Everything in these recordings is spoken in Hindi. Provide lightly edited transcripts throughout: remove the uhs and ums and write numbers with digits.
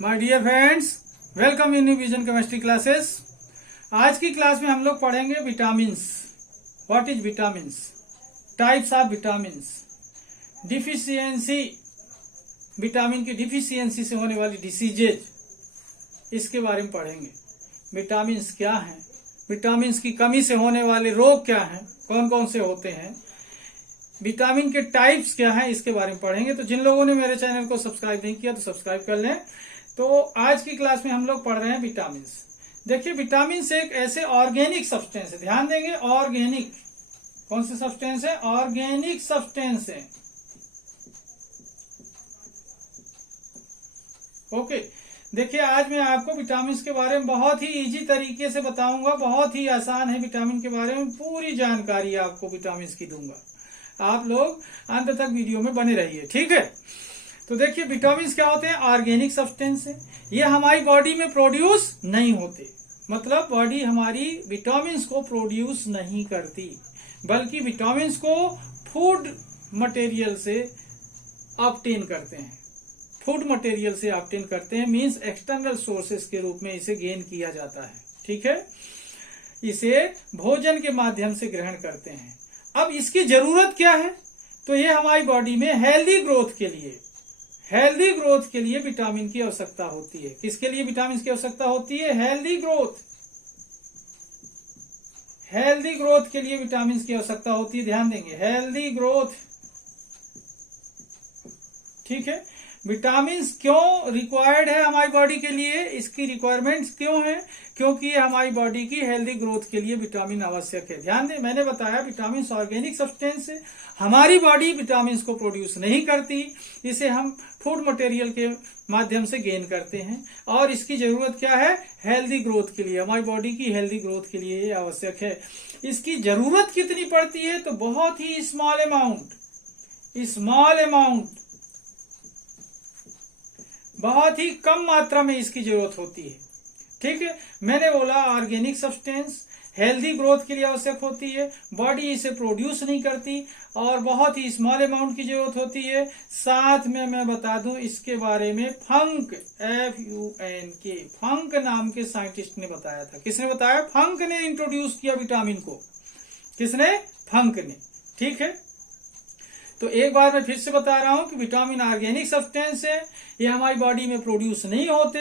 My dear friends, welcome in new vision chemistry classes. आज की क्लास में हम लोग पढ़ेंगे vitamins. What is vitamins, types of vitamins, deficiency, vitamin की डिफिशियंसी से होने वाली डिसीजेज, इसके बारे में पढ़ेंगे। विटामिन्स क्या हैं, विटामिन्स की कमी से होने वाले रोग क्या हैं, कौन कौन से होते हैं, विटामिन के टाइप्स क्या हैं, इसके बारे में पढ़ेंगे। तो जिन लोगों ने मेरे चैनल को सब्सक्राइब नहीं किया तो सब्सक्राइब कर लें। तो आज की क्लास में हम लोग पढ़ रहे हैं विटामिन्स। देखिए, विटामिन्स एक ऐसे ऑर्गेनिक सब्सटेंस है, ध्यान देंगे, ऑर्गेनिक। कौन से सब्सटेंस है? ऑर्गेनिक सब्सटेंस है। ओके, देखिए आज मैं आपको विटामिन्स के बारे में बहुत ही इजी तरीके से बताऊंगा। बहुत ही आसान है, विटामिन के बारे में पूरी जानकारी आपको विटामिन्स की दूंगा। आप लोग अंत तक वीडियो में बने रहिए, ठीक है। तो देखिए, विटामिन्स क्या होते हैं? ऑर्गेनिक सब्सटेंस है। ये हमारी बॉडी में प्रोड्यूस नहीं होते, मतलब बॉडी हमारी विटामिन्स को प्रोड्यूस नहीं करती, बल्कि विटामिन्स को फूड मटेरियल से ऑब्टेन करते हैं। फूड मटेरियल से ऑब्टेन करते हैं मींस एक्सटर्नल सोर्सेस के रूप में इसे गेन किया जाता है, ठीक है। इसे भोजन के माध्यम से ग्रहण करते हैं। अब इसकी जरूरत क्या है? तो ये हमारी बॉडी में हेल्दी ग्रोथ के लिए विटामिन की आवश्यकता होती है। किसके लिए विटामिन की आवश्यकता होती है? हेल्दी ग्रोथ के लिए विटामिन की आवश्यकता होती है। ध्यान देंगे, हेल्दी ग्रोथ, ठीक है। विटामिन क्यों रिक्वायर्ड है हमारी बॉडी के लिए? इसकी रिक्वायरमेंट्स क्यों है? क्योंकि ये हमारी बॉडी की हेल्दी ग्रोथ के लिए विटामिन आवश्यक है। ध्यान दें, मैंने बताया विटामिन ऑर्गेनिक सब्सटेंस है। हमारी बॉडी विटामिन को प्रोड्यूस नहीं करती, इसे हम फूड मटेरियल के माध्यम से गेन करते हैं। और इसकी जरूरत क्या है? हेल्दी ग्रोथ के लिए, हमारी बॉडी की हेल्दी ग्रोथ के लिए ये आवश्यक है। इसकी जरूरत कितनी पड़ती है? तो बहुत ही स्मॉल अमाउंट, बहुत ही कम मात्रा में इसकी जरूरत होती है, ठीक है। मैंने बोला ऑर्गेनिक सब्सटेंस हेल्दी ग्रोथ के लिए आवश्यक होती है, बॉडी इसे प्रोड्यूस नहीं करती और बहुत ही स्मॉल अमाउंट की जरूरत होती है। साथ में मैं बता दूं इसके बारे में, फंक, FUNK, फंक नाम के साइंटिस्ट ने बताया था। किसने बताया? फंक ने इंट्रोड्यूस किया विटामिन को। किसने? फंक ने, ठीक है। तो एक बार मैं फिर से बता रहा हूं कि विटामिन ऑर्गेनिक सब्सटेंस है, ये हमारी बॉडी में प्रोड्यूस नहीं होते,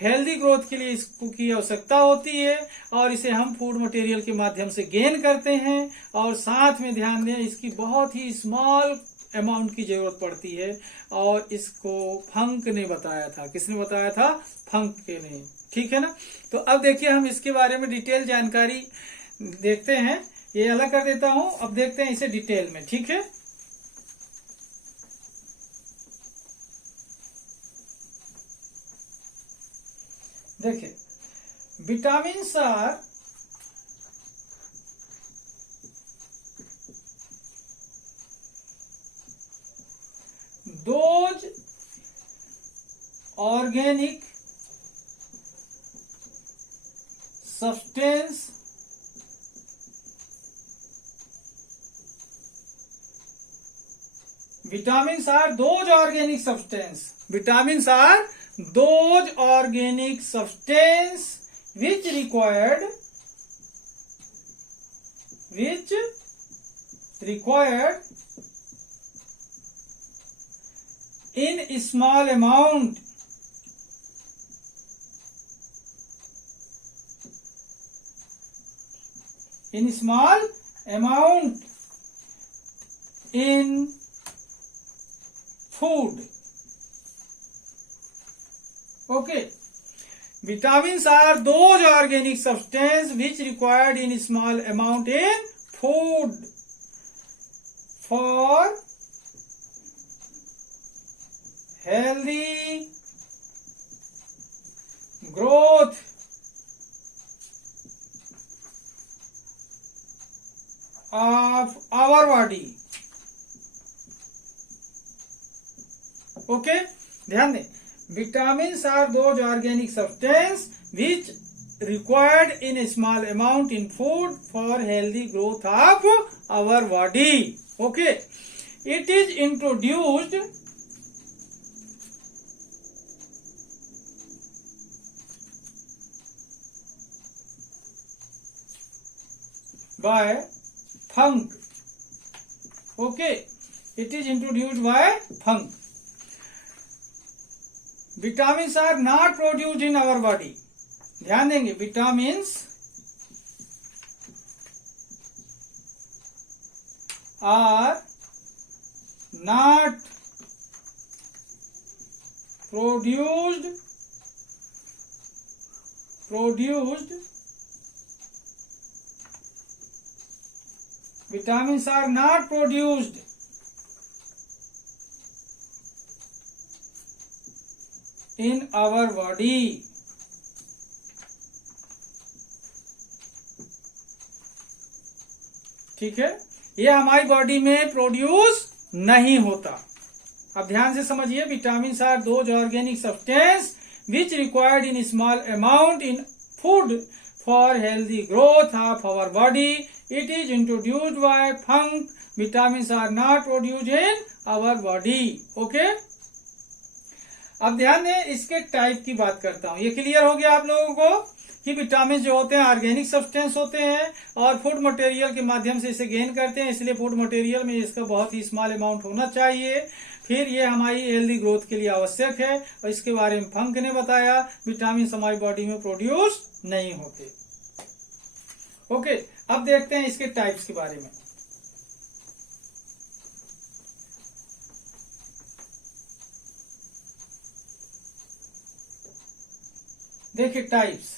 हेल्दी ग्रोथ के लिए इसको की आवश्यकता होती है और इसे हम फूड मटेरियल के माध्यम से गेन करते हैं। और साथ में ध्यान दें, इसकी बहुत ही स्मॉल अमाउंट की जरूरत पड़ती है और इसको फंक ने बताया था। किसने बताया था? फंक ने, ठीक है ना। तो अब देखिए, हम इसके बारे में डिटेल जानकारी देखते हैं। ये अलग कर देता हूं, अब देखते हैं इसे डिटेल में, ठीक है। देखिए, vitamins are those organic substance vitamins are those organic substance. Vitamins are those organic substance which required in small amount in food. Okay, vitamins are those organic substance which required in small amount in food for healthy growth of our body. ओके, ध्यान दें, vitamins are those organic substance which required in a small amount in food for healthy growth of our body. Okay, it is introduced by funk. Okay, it is introduced by funk. Vitamins are not produced in our body. ध्यान देंगे, vitamins are not produced vitamins are not produced in our body. ठीक है, ये हमारी बॉडी में प्रोड्यूस नहीं होता। अब ध्यान से समझिए, vitamins are those organic substance which required in small amount in food for healthy growth of our body. It is introduced by Funk. Vitamins are not produced in our body. Okay, अब ध्यान दें, इसके टाइप की बात करता हूं। ये क्लियर हो गया आप लोगों को कि विटामिन जो होते हैं ऑर्गेनिक सब्सटेंस होते हैं और फूड मटेरियल के माध्यम से इसे गेन करते हैं, इसलिए फूड मटेरियल में इसका बहुत ही स्मॉल अमाउंट होना चाहिए। फिर ये हमारी हेल्दी ग्रोथ के लिए आवश्यक है और इसके बारे में फंक ने बताया। विटामिन हमारी बॉडी में प्रोड्यूस नहीं होते। ओके, अब देखते हैं इसके टाइप्स के बारे में। देखिए, टाइप्स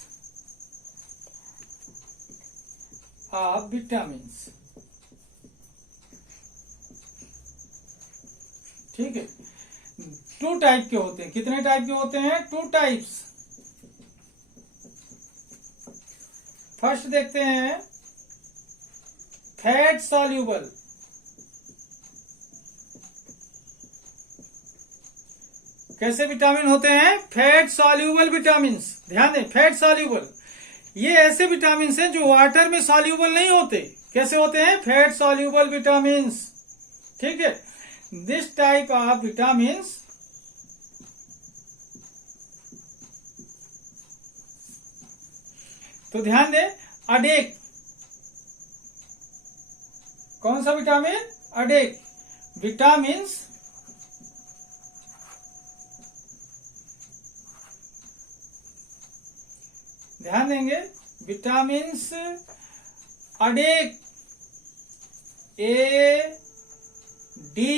ऑफ विटामिन्स। ठीक है, 2 टाइप के होते हैं। कितने टाइप के होते हैं? 2 टाइप्स। फर्स्ट देखते हैं फैट सॉल्यूबल। कैसे विटामिन होते हैं? Fat soluble vitamin. ध्यान दें, फैट सॉल्यूबल ये ऐसे विटामिन हैं जो वाटर में सॉल्यूबल नहीं होते। कैसे होते हैं? Fat soluble vitamin. ठीक है, दिस टाइप ऑफ विटामिन तो ध्यान दें, अडेक। कौन सा विटामिन? अडेक। विटामिन ध्यान देंगे, vitamins ADEK, A, D,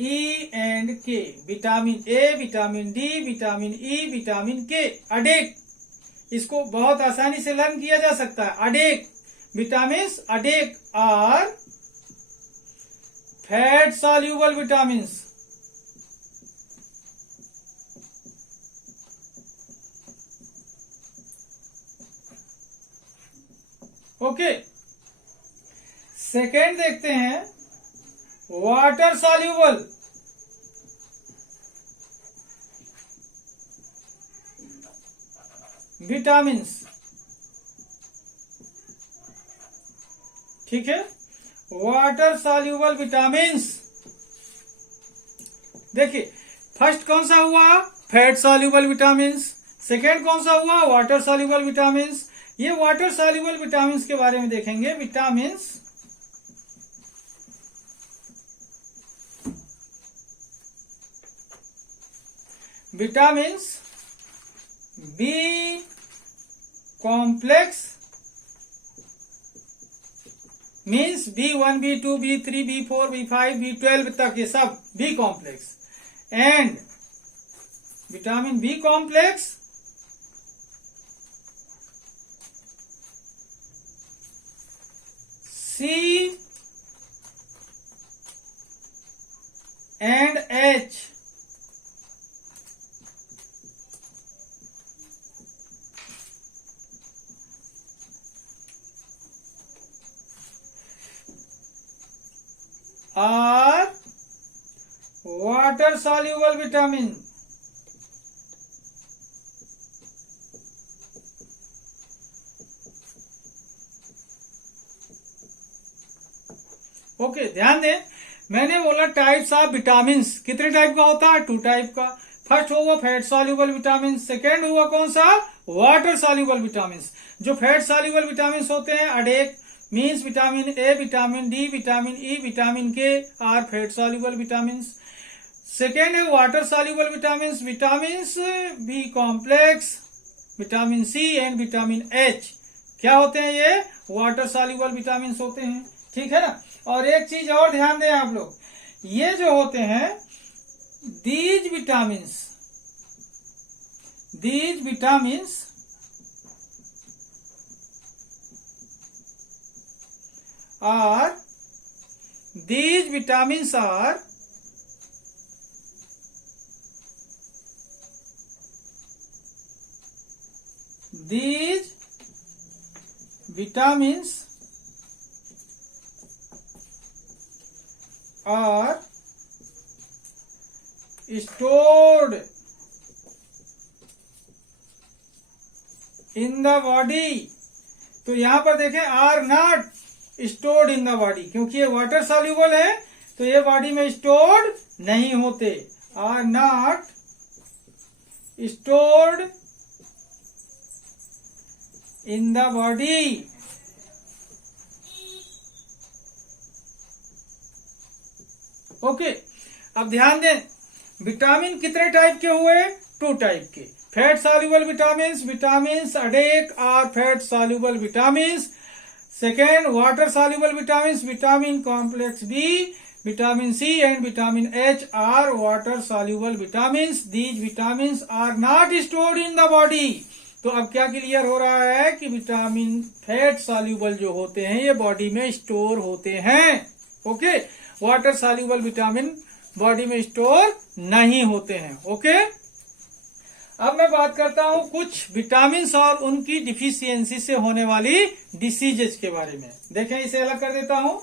E and K. Vitamin A, vitamin D, vitamin E, vitamin K, ADEK. इसको बहुत आसानी से लर्न किया जा सकता है। ADEK, vitamins ADEK are fat soluble vitamins. Okay, second देखते हैं वाटर सॉल्यूबल। विटामिन्स। ठीक है, वाटर सॉल्यूबल विटामिन्स। देखिए, फर्स्ट कौन सा हुआ? Fat soluble vitamins. सेकेंड कौन सा हुआ? Water soluble vitamins. ये वाटर सॉल्यूबल विटामिन्स के बारे में देखेंगे। Vitamins B complex means B1, B2, B3, B4, B5, B12 तक, ये सब B complex. And vitamin B complex C and H। are water soluble vitamin। Okay, ध्यान दें, मैंने बोला टाइप्स ऑफ विटामिन। कितने टाइप का होता है? 2 टाइप का। फर्स्ट हुआ फैट सॉल्यूबल विटामिन, सेकेंड हुआ कौन सा? Water soluble vitamin. जो फैट सॉल्यूबल विटामिन होते हैं ADEK, means vitamin A, vitamin D, vitamin E, vitamin K are fat soluble vitamin. Second है water soluble vitamin, vitamin B complex, vitamin C and vitamin H क्या होते हैं, ये वाटर सॉल्युबल विटामिन होते हैं, ठीक है ना। और एक चीज और ध्यान दें आप लोग, ये जो होते हैं these vitamins are stored in the body। तो यहां पर देखें are not stored in the body, क्योंकि ये वाटर सॉल्युबल है तो ये बॉडी में स्टोर्ड नहीं होते। Are not stored in the body. Okay, अब ध्यान दें विटामिन कितने टाइप के हुए, 2 टाइप के। Fat soluble vitamin ADEK are fat soluble vitamin. Second water soluble vitamin complex B, vitamin C and vitamin H are water soluble vitamin. These vitamin are not stored in the body. तो अब क्या क्लियर हो रहा है कि विटामिन फैट सॉल्युबल जो होते हैं ये बॉडी में स्टोर होते हैं। Okay, water soluble vitamin body में स्टोर नहीं होते हैं। ओके, अब मैं बात करता हूं कुछ विटामिन और उनकी डिफिशियंसी से होने वाली डिसीजेज के बारे में। देखें, इसे अलग कर देता हूं।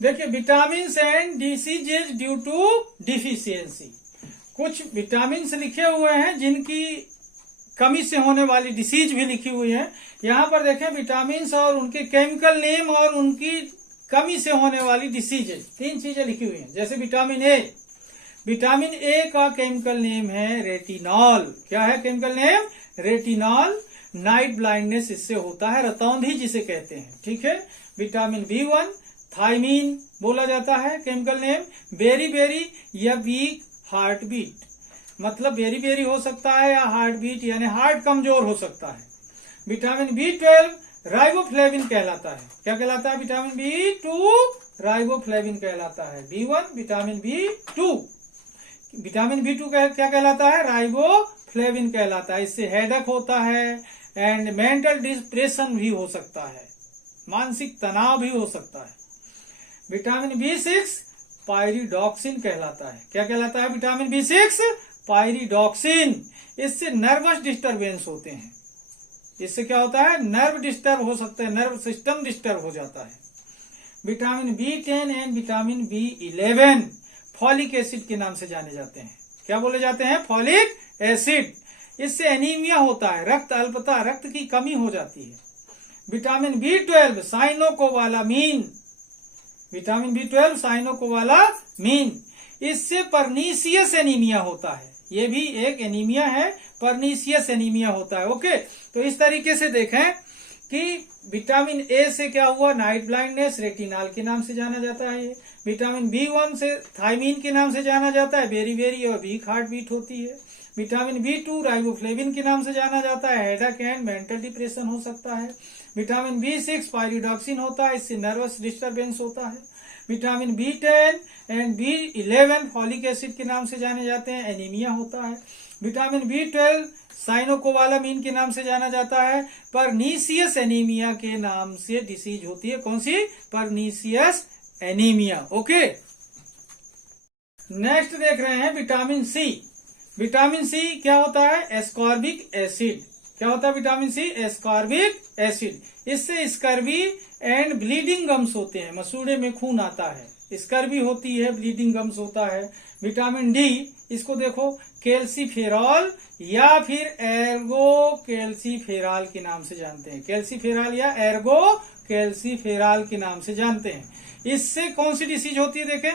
देखिए, vitamin and diseases due to deficiency. कुछ विटामिन लिखे हुए हैं जिनकी कमी से होने वाली डिसीज भी लिखी हुई है। यहाँ पर देखें विटामिन और उनके केमिकल नेम और उनकी कमी से होने वाली डिसीजेज, 3 चीजें लिखी हुई हैं। जैसे विटामिन ए का केमिकल नेम है रेटिनॉल। क्या है chemical name? Retinol. Night blindness इससे होता है, रतौंधी जिसे कहते हैं, ठीक है। विटामिन B1 थायमीन बोला जाता है केमिकल नेम। बेरी या वीक हार्ट बीट, मतलब बेरी हो सकता है या हार्ट बीट यानी हार्ट कमजोर हो सकता है। विटामिन B12 राइबोफ्लेविन कहलाता है। क्या कहलाता है? विटामिन B2 राइबोफ्लेविन कहलाता है। B1 vitamin B2, vitamin B2 क्या कहलाता है? राइबोफ्लेविन कहलाता है। इससे हेडेक होता है एंड मेंटल डिप्रेशन भी हो सकता है, मानसिक तनाव भी हो सकता है। विटामिन B6 पायरिडॉक्सिन कहलाता है। क्या कहलाता है? Vitamin B6 pyridoxine. इससे नर्वस डिस्टरबेंस होते हैं। इससे क्या होता है? नर्व डिस्टर्ब हो सकते हैं, नर्व सिस्टम डिस्टर्ब हो जाता है। Vitamin B10 and vitamin B11 folic acid के नाम से जाने जाते हैं। क्या बोले जाते हैं? Folic acid. इससे एनीमिया होता है, रक्त अल्पता, रक्त की कमी हो जाती है। Vitamin B12 cyanocobalamin, vitamin B12 cyanocobalamin. इससे परनीसियस एनीमिया होता है। ये भी एक एनीमिया है, परनीसियस एनीमिया होता है। ओके, तो इस तरीके से देखें कि विटामिन ए से क्या हुआ? नाइट ब्लाइंडनेस, रेटिनॉल के नाम से जाना जाता है। विटामिन B1 से थायमीन के नाम से जाना जाता है, बेरी और वीक हार्ट बीट होती है। विटामिन B2 राइबोफ्लेविन के नाम से जाना जाता है, हेडेक एंड मेंटल डिप्रेशन हो सकता है। विटामिन B6 पायरिडॉक्सिन होता है, इससे नर्वस डिस्टरबेंस होता है। Vitamin B10 and B11 folic acid के नाम से जाने जाते हैं, एनीमिया होता है। विटामिन B12 साइनोकोबालामीन के नाम से जाना जाता है, परनीसियस एनीमिया के नाम से डिसीज होती है। कौन सी? Pernicious anaemia. ओके, नेक्स्ट देख रहे हैं विटामिन सी। विटामिन सी क्या होता है? Ascorbic acid. क्या होता है विटामिन सी? Ascorbic acid. इससे स्कर्वी एंड ब्लीडिंग गम्स होते हैं, मसूड़े में खून आता है, स्कर्वी होती है, ब्लीडिंग गम्स होता है। विटामिन डी, इसको देखो कैल्सीफेरॉल या फिर एर्गो कैल्सीफेरॉल के नाम से जानते हैं। कैल्सीफेरॉल या एर्गो कैल्सीफेरॉल के नाम से जानते हैं। इससे कौन सी डिसीज होती है? देखें,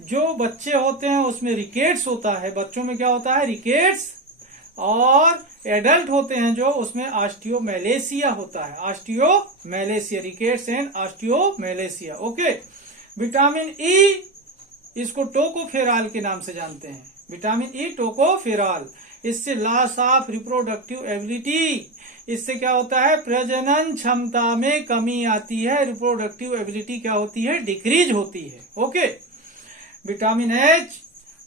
जो बच्चे होते हैं उसमें रिकेट्स होता है। बच्चों में क्या होता है? रिकेट्स। और एडल्ट होते हैं जो, उसमें ऑस्टियोमेलेसिया होता है, osteomalacia, rickets and osteomalacia. Okay, vitamin E, इसको टोकोफेरॉल के नाम से जानते हैं, विटामिन ई टोकोफेरॉल। इससे लॉस ऑफ रिप्रोडक्टिव एबिलिटी, इससे क्या होता है, प्रजनन क्षमता में कमी आती है, रिप्रोडक्टिव एबिलिटी क्या होती है, डिक्रीज होती है। ओके, विटामिन एच,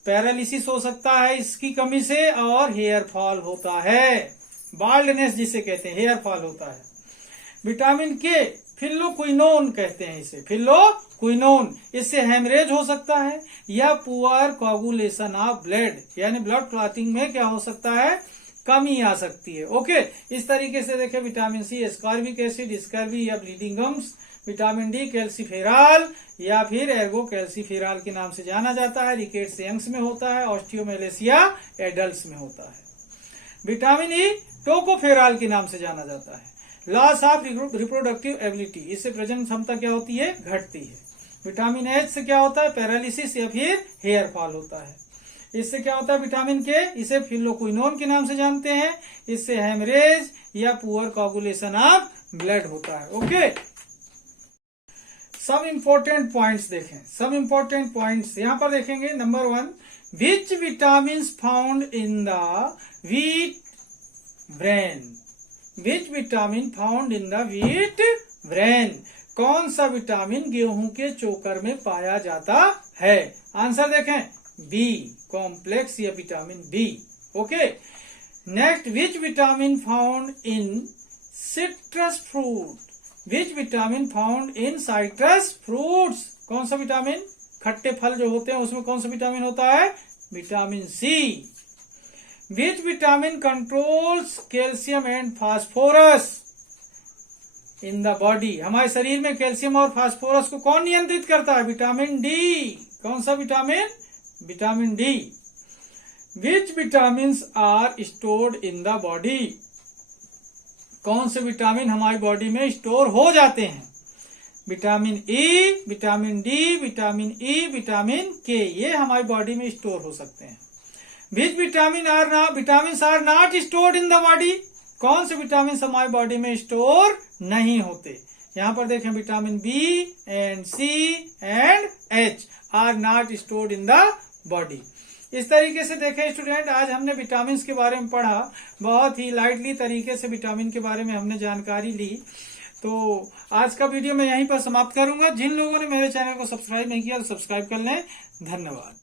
पैरालिसिस हो सकता है इसकी कमी से, और हेयर फॉल होता है, बाल्डनेस जिसे कहते हैं, हेयर फॉल होता है। विटामिन के, फिल्लोक्विनोन कहते हैं इसे, फिल्लोक्विनोन, इससे हेमरेज हो सकता है या पुअर कोगुलेशन ऑफ ब्लड, यानी ब्लड क्लॉटिंग में क्या हो सकता है, कमी आ सकती है। ओके, इस तरीके से देखें, vitamin C ascorbic acid, scurvy या bleeding gums. Vitamin D calciferol या फिर एर्गो कैल्सीफेरॉल के नाम से जाना जाता है, रिकेट्स यंग्स में होता है, ऑस्टियोमेलेसिया एडल्ट्स में होता है। विटामिन ई टोकोफेरॉल के नाम से जाना जाता है, लॉस ऑफ रिप्रोडक्टिव एबिलिटी, इससे प्रजनन क्षमता क्या होती है, घटती है। विटामिन एच से क्या होता है, पैरालिसिस या फिर हेयर फॉल होता है। इससे क्या होता है, विटामिन के, इसे फिल्लोक्विनोन के नाम से जानते हैं, इससे हेमरेज या पुअर कोगुलेशन ऑफ ब्लड होता है। ओके, सब इंपॉर्टेंट पॉइंट्स देखें, सब इंपॉर्टेंट पॉइंट्स यहां पर देखेंगे। Number 1, which vitamin found in the wheat brain, which vitamin found in the wheat brain, कौन सा विटामिन गेहूं के चोकर में पाया जाता है। आंसर देखें, बी कॉम्प्लेक्स या vitamin B. Okay, next, which vitamin found in citrus fruit, which vitamin found in citrus fruits, कौन सा विटामिन, खट्टे फल जो होते हैं उसमें कौन सा विटामिन होता है, vitamin C. Which vitamin controls calcium and phosphorus in the body, हमारे शरीर में कैल्शियम और फास्फोरस को कौन नियंत्रित करता है, विटामिन डी, कौन सा vitamin, vitamin D. Which vitamin are stored in the body, कौन से विटामिन हमारी बॉडी में स्टोर हो जाते हैं, vitamin E, vitamin D, vitamin E, vitamin K, ये हमारी बॉडी में स्टोर हो सकते हैं। Which vitamin are not stored in the body, कौन से विटामिन हमारी बॉडी में स्टोर नहीं होते। यहाँ पर देखें, vitamin B and C and H are not stored in the body. इस तरीके से देखें स्टूडेंट, आज हमने विटामिन के बारे में पढ़ा, बहुत ही लाइटली तरीके से विटामिन के बारे में हमने जानकारी ली। तो आज का वीडियो मैं यहीं पर समाप्त करूंगा। जिन लोगों ने मेरे चैनल को सब्सक्राइब नहीं किया तो सब्सक्राइब कर लें। धन्यवाद।